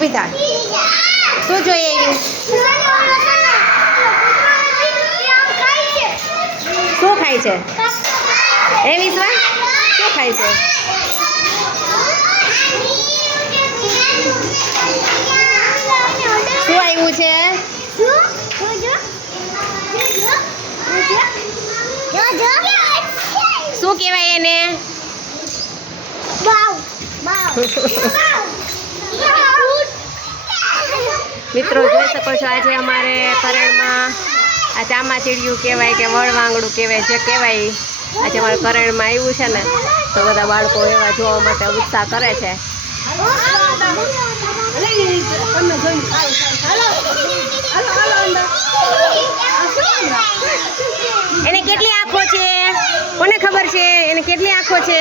ઊભી થા. શું જોઈએ આવ્યું? શું ખાય છે? એ વિશ્વા શું ખાય છે? શું આવ્યું છે? શું કહેવાય એને? મિત્રો જોઈ શકો છો આજે અમારે કરણમાં આ ચામાચીડિયું કહેવાય કે વળવાંગડું કહેવાય જે કહેવાય આજે અમારે કરણમાં આવ્યું છે ને તો બધા બાળકો એવા જોવા માટે ઉત્સાહ કરે છે. એને કેટલી આંખો છે? કોને ખબર છે એને કેટલી આંખો છે?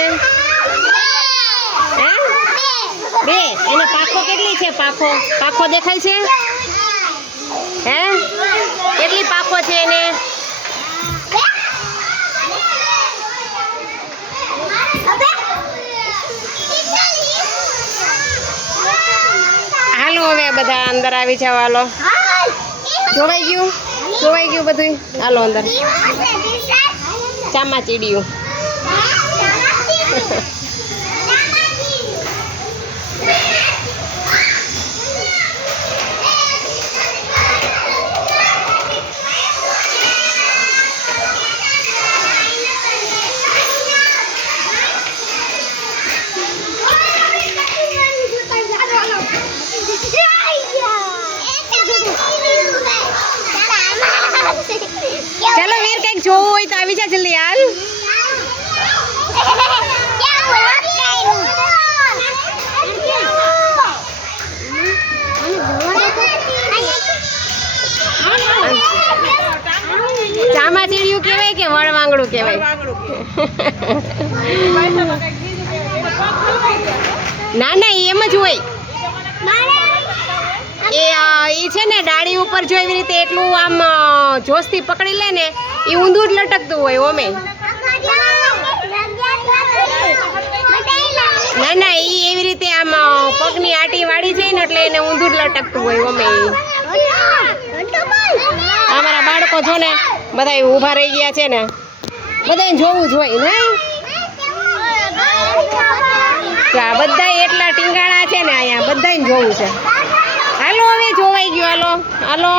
હે? બે. એને પાંખો કેટલી છે? પાંખો દેખાય છે? હે? કેટલી પાંખો છે એને? હાલો હવે બધા અંદર આવી જાવ. હાલો, જોવાઈ ગયું બધું. હાલો અંદર. ચામાચીડિયું. ચાલો વીર કઈક જોવું હોય તો આવી જા જલ્દી હાલ. ચામાચીડિયું કહેવાય કે વળવાંગડું કહેવાય? ના એમ જ હોય. એ છે ને ડાળી ઉપર જો એવી રીતે એટલું આમ જોશથી પકડી લે ને એ ઊંધું જ લટકતું હોય ઓમે. ના એ એવી રીતે આમ પગની આટી વાળી જાય ને એટલે એને ઊંધું જ લટકતું હોય ઓમે. અમારા બાળકો જો ને બધા ઊભા રહી ગયા છે ને બધાને જોવું જ હોય નહીં. બધા એટલા ટીંગાણા છે ને અહીંયા બધાને જોવું છે. હાલો હવે જોવાઈ ગયું. હાલો.